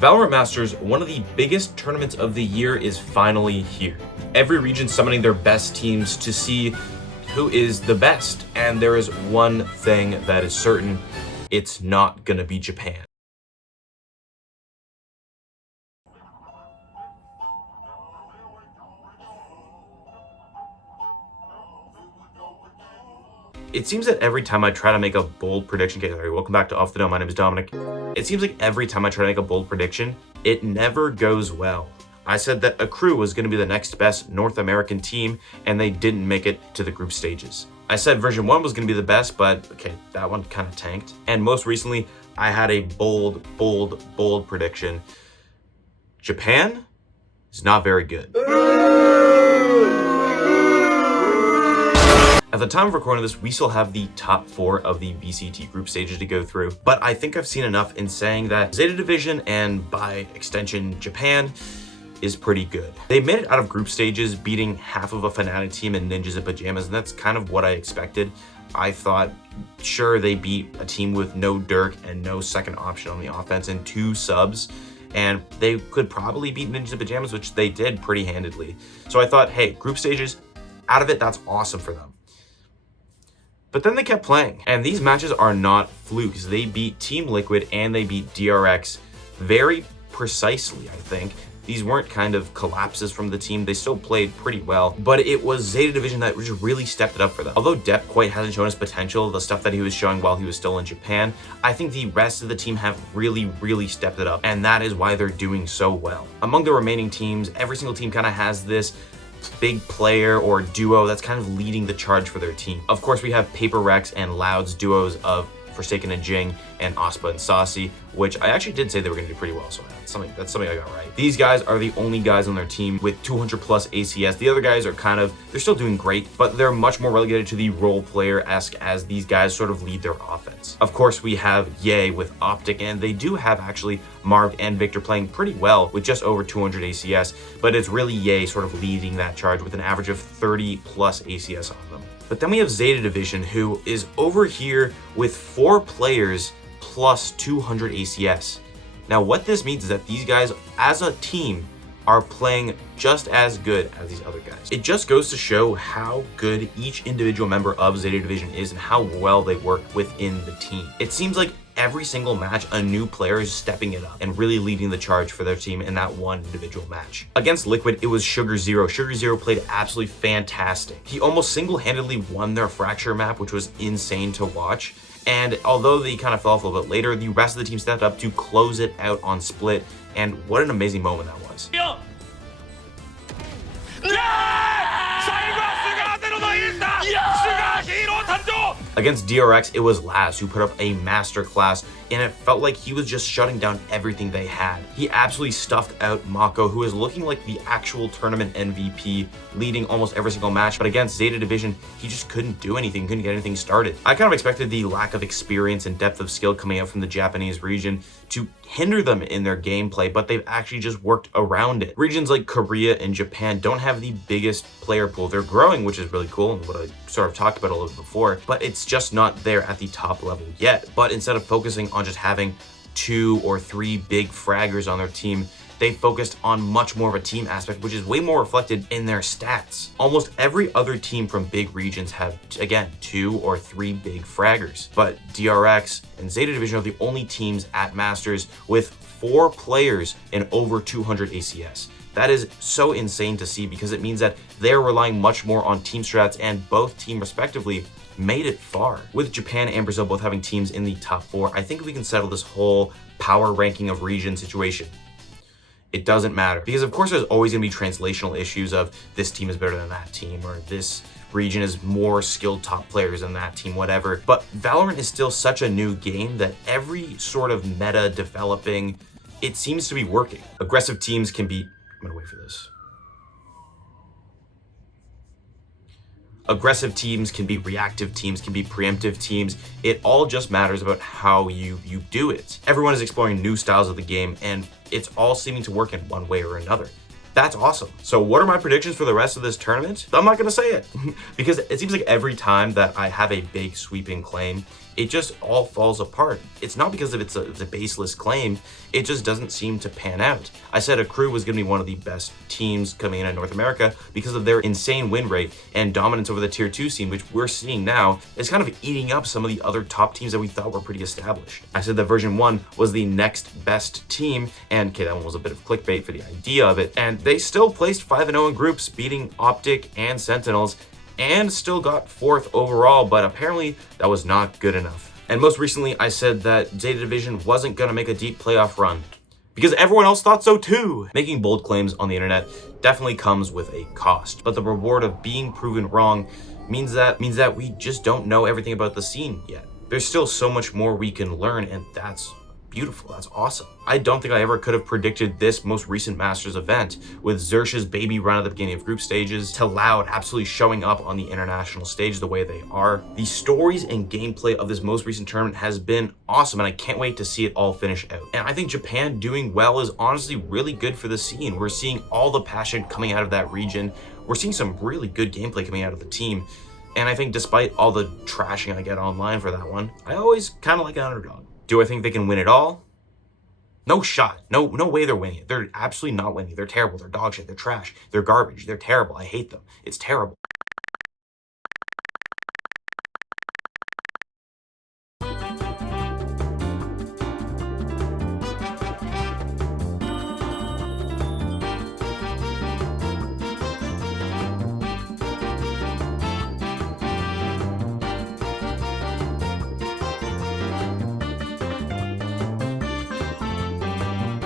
Valorant Masters, one of the biggest tournaments of the year, is finally here. Every region summoning their best teams to see who is the best. And there is one thing that is certain: it's not gonna be Japan. It seems that every time I try to make a bold prediction, okay, welcome back to Off the Dome, my name is Dominic. It seems like every time I try to make a bold prediction, it never goes well. I said that Accru was going to be the next best North American team, and they didn't make it to the group stages. I said version 1 was going to be the best, but okay, that one kind of tanked. And most recently, I had a bold prediction. Japan is not very good. At the time of recording this, we still have the top 4 of the VCT group stages to go through, but I think I've seen enough in saying that Zeta Division, and by extension Japan, is pretty good. They made it out of group stages, beating half of a Fnatic team in Ninjas in Pajamas, and that's kind of what I expected. I thought, sure, they beat a team with no Dirk and no second option on the offense and 2 subs, and they could probably beat Ninjas in Pajamas, which they did pretty handedly. So I thought, hey, group stages, out of it, that's awesome for them. But then they kept playing, and these matches are not flukes. They beat Team Liquid and they beat DRX very precisely, I think. These weren't kind of collapses from the team. They still played pretty well, but it was Zeta Division that just really stepped it up for them. Although Depp quite hasn't shown his potential, the stuff that he was showing while he was still in Japan, I think the rest of the team have really stepped it up, and that is why they're doing so well. Among the remaining teams, every single team kind of has this big player or duo that's kind of leading the charge for their team. Of course, we have Paper Rex and Loud's duos of Forsaken and Jing, and Aspa and Saucy, which I actually did say they were going to do pretty well, so that's something I got right. These guys are the only guys on their team with 200 plus ACS. The other guys are they're still doing great, but they're much more relegated to the role player-esque as these guys sort of lead their offense. Of course, we have Ye with Optic, and they do have actually Marv and Victor playing pretty well with just over 200 ACS, but it's really Ye sort of leading that charge with an average of 30 plus ACS on them. But then we have Zeta Division, who is over here with 4 players plus 200 ACS. Now, what this means is that these guys, as a team, are playing just as good as these other guys. It just goes to show how good each individual member of Zeta Division is and how well they work within the team. It seems like every single match, a new player is stepping it up and really leading the charge for their team in that one individual match. Against Liquid, it was Sugar Zero. Sugar Zero played absolutely fantastic. He almost single-handedly won their Fracture map, which was insane to watch. And although they kind of fell off a little bit later, the rest of the team stepped up to close it out on Split. And what an amazing moment that was. Against DRX, it was Laz who put up a masterclass, and it felt like he was just shutting down everything they had. He absolutely stuffed out Mako, who is looking like the actual tournament MVP, leading almost every single match. But against Zeta Division, he just couldn't do anything, couldn't get anything started. I kind of expected the lack of experience and depth of skill coming out from the Japanese region to hinder them in their gameplay, but they've actually just worked around it. Regions like Korea and Japan don't have the biggest player pool. They're growing, which is really cool, and what I sort of talked about a little bit before, but it's just not there at the top level yet. But instead of focusing on just having 2 or 3 big fraggers on their team, they focused on much more of a team aspect, which is way more reflected in their stats. Almost every other team from big regions have, again, 2 or 3 big fraggers. But DRX and Zeta Division are the only teams at Masters with 4 players in over 200 ACS. That is so insane to see, because it means that they're relying much more on team strats, and both team respectively made it far. With Japan and Brazil both having teams in the top 4, I think we can settle this whole power ranking of region situation. It doesn't matter, because of course there's always going to be translational issues of this team is better than that team, or this region is more skilled top players than that team, whatever. But Valorant is still such a new game that every sort of meta developing, it seems to be working. Aggressive teams can be, I'm gonna wait for this. Aggressive teams can be reactive teams, can be preemptive teams. It all just matters about how you do it. Everyone is exploring new styles of the game, and it's all seeming to work in one way or another. That's awesome. So what are my predictions for the rest of this tournament? I'm not gonna say it because it seems like every time that I have a big sweeping claim, it just all falls apart. It's not because of it's a baseless claim, it just doesn't seem to pan out. I said Accru was going to be one of the best teams coming in North America because of their insane win rate and dominance over the tier 2 scene, which we're seeing now is kind of eating up some of the other top teams that we thought were pretty established. I said that version 1 was the next best team, and okay, that one was a bit of clickbait for the idea of it, and they still placed 5-0 in groups, beating Optic and Sentinels, and still got 4th overall, but apparently that was not good enough. And most recently, I said that Zeta Division wasn't going to make a deep playoff run because everyone else thought so too. Making bold claims on the internet definitely comes with a cost, but the reward of being proven wrong means that we just don't know everything about the scene yet. There's still so much more we can learn, and that's beautiful. That's awesome. I don't think I ever could have predicted this most recent Masters event, with Xerx's baby run at the beginning of group stages to Loud absolutely showing up on the international stage the way they are. The stories and gameplay of this most recent tournament has been awesome, and I can't wait to see it all finish out. And I think Japan doing well is honestly really good for the scene. We're seeing all the passion coming out of that region. We're seeing some really good gameplay coming out of the team. And I think despite all the trashing I get online for that one, I always kind of like an underdog. Do I think they can win it all? No shot. No way they're winning it. They're absolutely not winning. They're terrible. They're dog shit. They're trash. They're garbage. They're terrible. I hate them. It's terrible.